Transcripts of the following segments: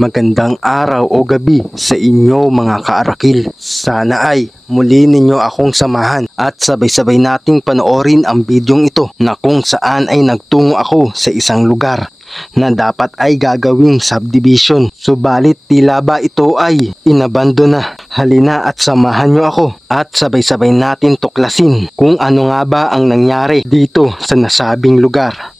Magandang araw o gabi sa inyo mga kaarakil. Sana ay muli ninyo akong samahan at sabay-sabay nating panoorin ang bidyong ito na kung saan ay nagtungo ako sa isang lugar na dapat ay gagawing subdivision. Subalit tila ba ito ay inabando na. Halina at samahan nyo ako at sabay-sabay natin tuklasin kung ano nga ba ang nangyari dito sa nasabing lugar.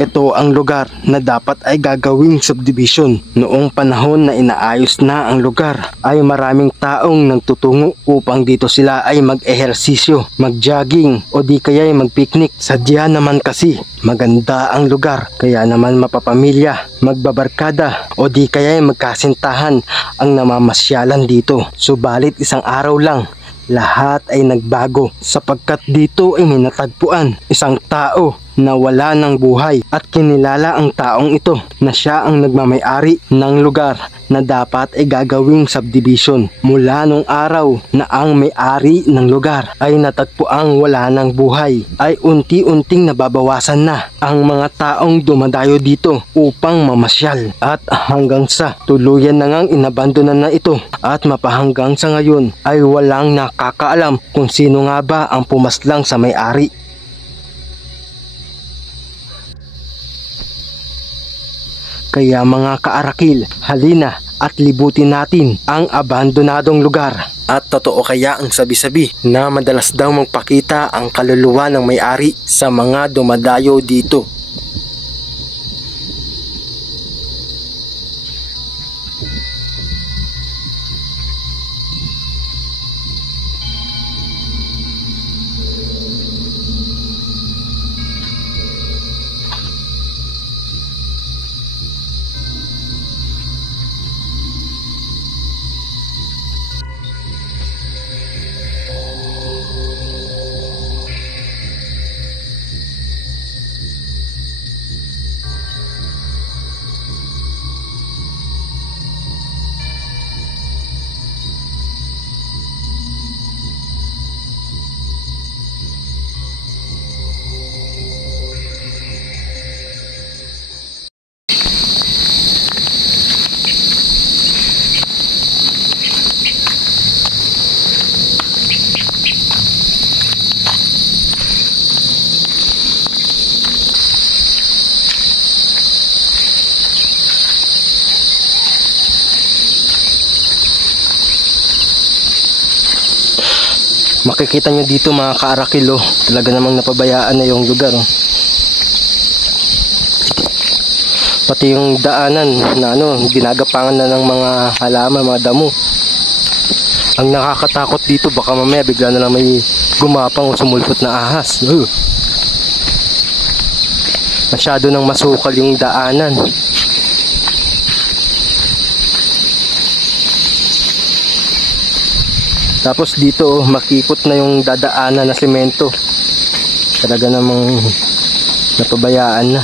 Ito ang lugar na dapat ay gagawing subdivision. Noong panahon na inaayos na ang lugar ay maraming taong nagtutungo upang dito sila ay mag-ehersisyo, mag-jogging o di kaya ay mag-picnic. Sadya naman kasi maganda ang lugar, kaya naman mapapamilya, magbabarkada o di kaya ay magkasintahan ang namamasyalan dito. Subalit isang araw lang lahat ay nagbago sapagkat dito ay may natagpuan isang tao na wala ng buhay at kinilala ang taong ito na siya ang nagmamay-ari ng lugar na dapat ay gagawing subdivision. Mula nung araw na ang may-ari ng lugar ay natagpuang wala ng buhay ay unti-unting nababawasan na ang mga taong dumadayo dito upang mamasyal at hanggang sa tuluyan na ngang inabandonan na ito at mapahanggang sa ngayon ay walang nakakaalam kung sino nga ba ang pumaslang sa may-ari. Kaya mga kaarakil, halina at libutin natin ang abandonadong lugar. At totoo kaya ang sabi-sabi na madalas daw magpakita ang kaluluwa ng may-ari sa mga dumadayo dito. Makikita nyo dito mga kaarakil, talaga namang napabayaan na yung lugar. Pati yung daanan na ginagapangan na ng mga halaman, mga damo. Ang nakakatakot dito, baka mamaya bigla na lang may gumapang o sumulpot na ahas. Masyado nang masukal yung daanan. Tapos dito makipot na yung dadaanan na semento. Talaga namang napabayaan na.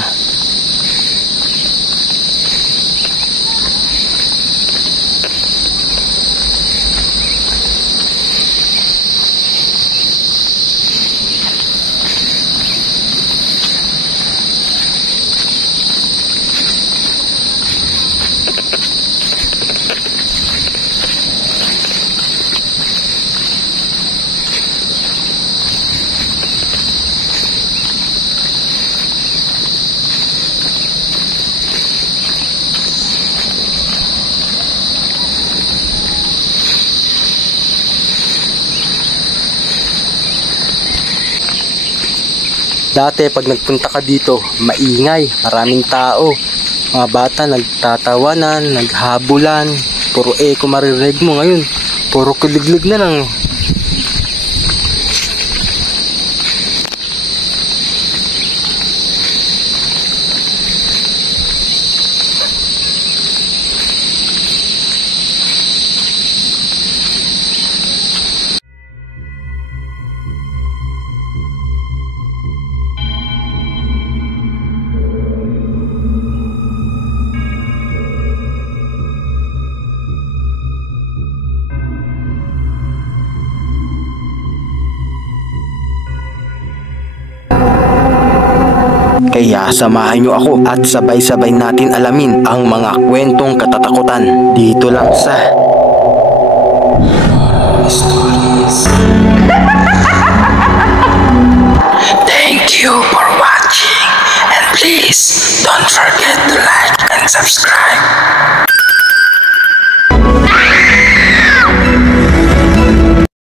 Dati pag nagpunta ka dito, maingay, maraming tao. Mga bata nagtatawanan, naghabulan, puro echo maririnig mo. Ngayon, puro kiliglig na lang. Kaya samahan nyo ako at sabay-sabay natin alamin ang mga kwentong katatakutan dito lang sa Stories. Thank you.